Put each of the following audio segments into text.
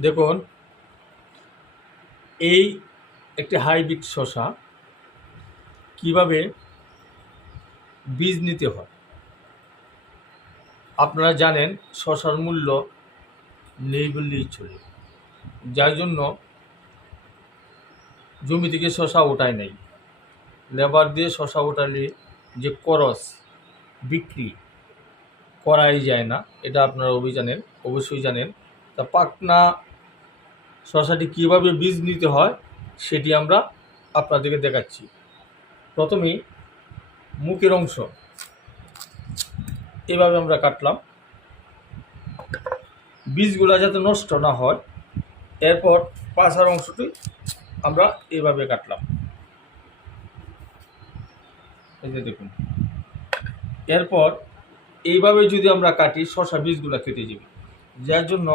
দেখুন, এই একটি হাইব্রিড শশা কীভাবে বীজ নিতে হয়? আপনারা জানেন শশার মূল্য নেই বললেই চলে। যার জন্য জমি থেকে শশা ওঠায় নেই। লেবার দিয়ে শশা ওঠালে যে করস বিক্রি করাই যায় না, এটা আপনারা অভিযানের, অবশ্যই জানেন। তা পাকনা শশাটি কীভাবে বীজ নিতে হয় সেটি আমরা আপনাদেরকে দেখাচ্ছি। প্রথমেই মুখের অংশ। এভাবে আমরা কাটলাম। বীজগুলো যাতে নষ্ট না হয়, এরপর পাশার অংশটি আমরা এভাবে কাটলাম। এই যে দেখুন। এরপর এইভাবে যদি আমরা কাটি শশা বীজগুলো কেটে যাবে। যার জন্য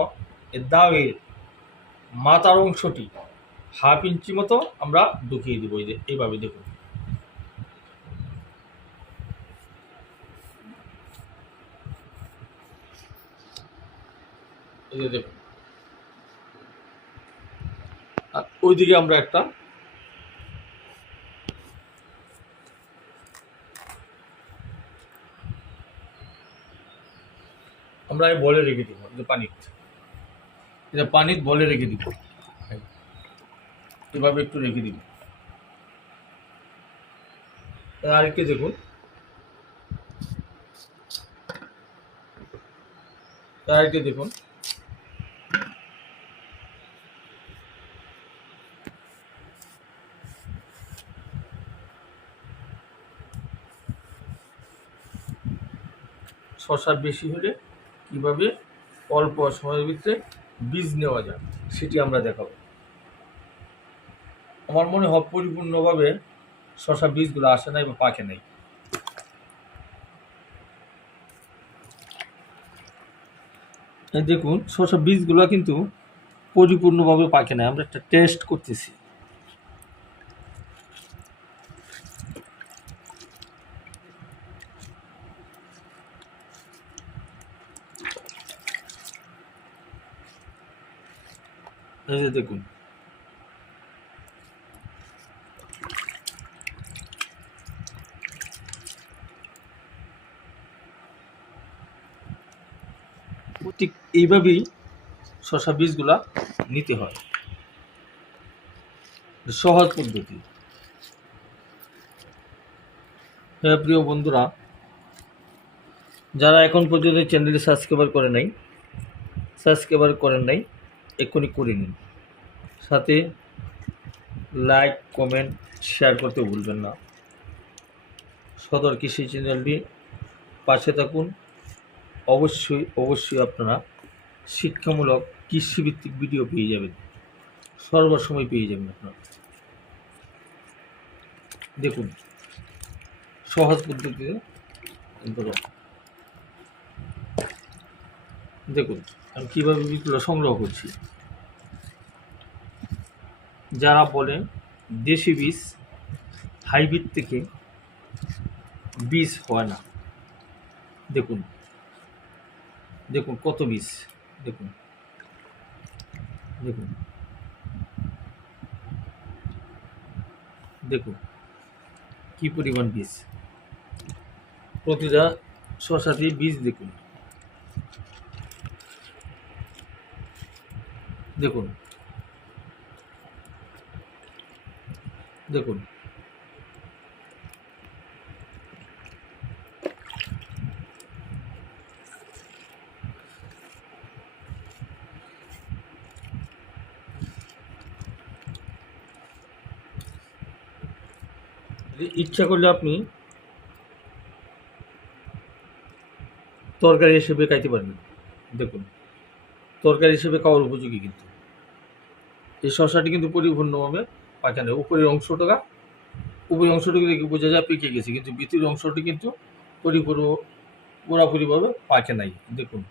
দাওয়ের মাথার অংশটি হাফ ইঞ্চি মতো আমরা ঢুকিয়ে দেবো, এই যে এইভাবে দেখুন। আর ওইদিকে আমরা একটা আমরা এই বলে রেখে দিব, যে পানিত এটা পানিত বলে রেখে দিব। এভাবে একটু রেখে দিব। আরেককে দেখুন। আরেককে দেখুন। শশা বেশি হলে কীভাবে? অল্প সময়ের ভিতরে বীজ নেওয়া যায় সেটি আমরা দেখাব। আমার মনে হয় পরিপূর্ণভাবে শশা বীজগুলো আসে নাই বা পাকে নাই। দেখুন, শশা বীজগুলো কিন্তু পরিপূর্ণভাবে পাকে নাই। আমরা একটা টেস্ট করতেছি। এই যে দেখুন। ঠিক এইভাবেই শশা বীজগুলা নিতে হয়। সহজ পদ্ধতি। হ্যাঁ প্রিয় বন্ধুরা, যারা এখন পর্যন্ত চ্যানেলটি সাবস্ক্রাইবার করে নাই সাবস্ক্রাইবার করেন নাই এক্ষুনি করে নিন। সাথে লাইক কমেন্ট শেয়ার করতে ভুলবেন না। সদর কৃষি চ্যানেলটি পাশে থাকুন। অবশ্যই অবশ্যই আপনারা শিক্ষামূলক কৃষিভিত্তিক ভিডিও পেয়ে যাবেন। সর্বসময় পেয়ে যাবেন আপনারা। দেখুন, সহজ পদ্ধতিতে দেখুন, আমি কীভাবে বীজগুলো সংগ্রহ করছি। যারা বলে দেশি বীজ হাইব্রিড থেকে বীজ হয় না, দেখুন দেখুন কত বীজ, দেখুন দেখুন দেখুন কী পরিমাণ বীজ। প্রতিটা শশাতে বীজ দেখুন। দেখুন। দেখুন। ইচ্ছা করলে আপনি তরকারি হিসেবে খাইতে পারবেন। দেখুন, তরকারি হিসেবে খাওয়ার উপযোগী কিন্তু। এই শশাটি কিন্তু পরিপূর্ণভাবে পাকে না উপরের অংশটা, উপরের অংশটুকু দেখে বোঝা যায় পেকে গেছে, কিন্তু ভিতরের অংশটি কিন্তু পরিপূর্ণ পুরাপুরিভাবে পাকে নাই দেখুন,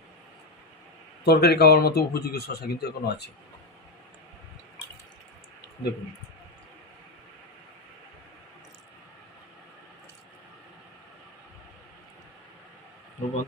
তরকারি খাওয়ার মতো উপযোগী শশা কিন্তু এখনও আছে। দেখুন। ধন্যবাদ।